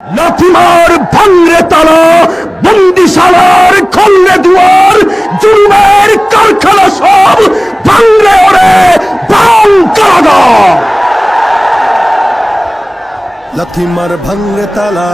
লাথিমার ভাঙরে তালা, বন্দিশালার খলরে দুয়ার, জুলুমের কারখানা সব ভাঙরে ওরে ভাঙ কারাগার। লাথিমার ভাঙরে তালা,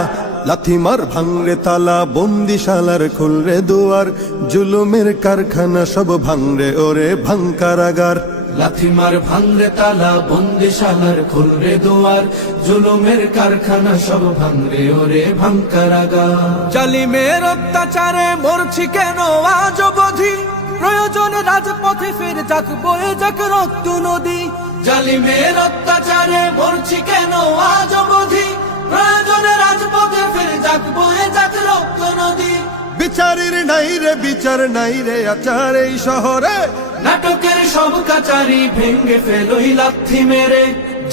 লাথিমার ভাঙরে তালা, বন্দিশালার খুলরে দুয়ার, জুলুমের কারখানা সব ভাঙরে ওরে ভাঙ কারাগার। লাথিমার ভাঙরে তালা, বন্দিশালার খুলরে দুয়ার, জুলুমের কারখানা সব ভাঙরে ওরে ভাঙ কারাগার। জালিমের অত্যাচারে মরছি কেন আজ অবধি, প্রয়োজনে রাজপথে ফের যাক বয়ে যাক রক্ত নদী। জালিমের অত্যাচারে মরছি কেন আজ অবধি, প্রয়োজনে রাজপথে ফের যাক বয়ে যাক রক্ত নদী। বিচারের নাই রে বিচার নাই রে আচার এই শহরে, নাটকের সব কাচারি ভেঙ্গে ফেলোই লাথি মেরে।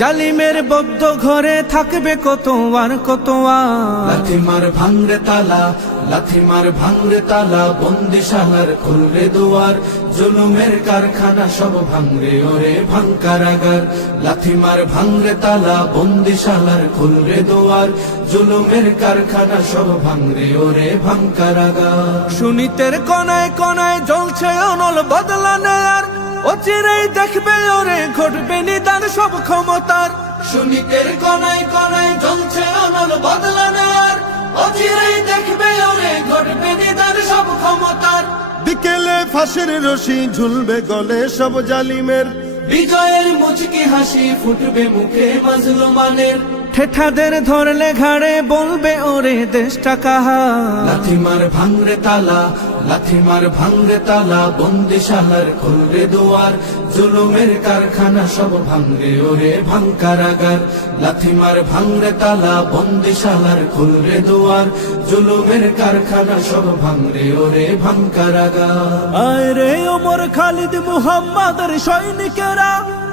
জালিমের বদ্ধ ঘরে থাকবে কত আর কত আর। লাথিমার ভাঙরে তালা, লাথিমার ভাঙরে তালা, বন্দিশালার খুলরে দুয়ার, জুলুমের কারখানা সব ভাঙরে ওরে ভাঙ কারাগার। লাথিমার ভাঙরে তালা, বন্দিশালার খুলরে দুয়ার, জুলুমের কারখানা সব ভাঙরে ওরে ভাঙ কারাগার। সুনীতের কনায় কনায় জ্বলছে অনল বদলা নেয়ার, অচিরেই দেখবে ওরে ঘটবে নিদান সব ক্ষমতার। সুনীতের কনায় কনায় জ্বলছে অনল বদলা নেয়ার, অচিরেই দেখবে ওরে ঘটবে নিদান সব ক্ষমতার। বিকেলে ফাঁসের রশি ঝুলবে গলে সব জালিমের, বিজয়ের মুচকি হাসি ফুটবে মুখে মাজলুমানের। ঠেঠাদের ধরলে ঘাড়ে বলবে ওরে দেশটা কাহার। লাথিমার ভাঙরে তালা, লাথিমার ভাঙরে তালা, বন্দিশালার খুলরে দুয়ার, জুলুমের কারখানা সব ভাঙরে ওরে ভাঙ কারাগার। লাথিমার ভাঙরে তালা, বন্দিশালার খুলরে দুয়ার, জুলুমের কারখানা সব ভাঙরে ওরে ভাঙ কারাগার। আয় রে ওমর খালিদ মুহাম্মাদের সৈনিকেরা,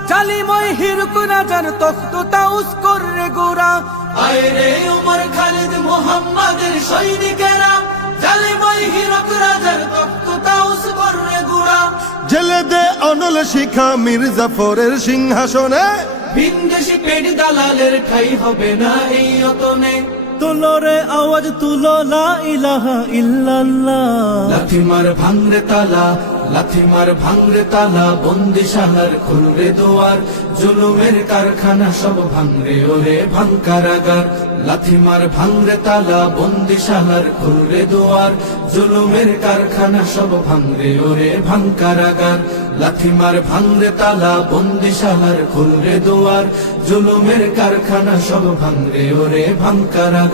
জালিময় হিরক রাজার তখ্ত তাউস করে গোরা। আয় রে উমর খালিদ মুহাম্মাদের সৈনিকেরা, জালিময় হিরক রাজার তখ্ত তাউস করে গোরা। জেলে দে অনল শিখা মীর জাফরের সিংহাসনে, ভিনদেশি পেট দালালের ঠাই হবে না এই অতনে। তুলো রে আওয়াজ তুলো লা ইলাহা ইল্লাল্লাহ। লাথিমার ভাঙরে তালা, লাথিমার ভাঙরে তালা, বন্দিশালার খুলরে দুয়ার, জুলুমের কারখানা সব ভাঙরে ওরে ভাঙ কারাগার। লাথিমার ভাঙরে তালা, বন্দিশালার খুলরে দুয়ার, জুলুমের কারখানা সব ভাঙরে ওরে ভাঙ কারাগার। লাথিমার ভাঙরে তালা, বন্দিশালার খুলরে দুয়ার, জুলুমের কারখানা সব ভাঙরে ওরে ভাঙ কারাগার।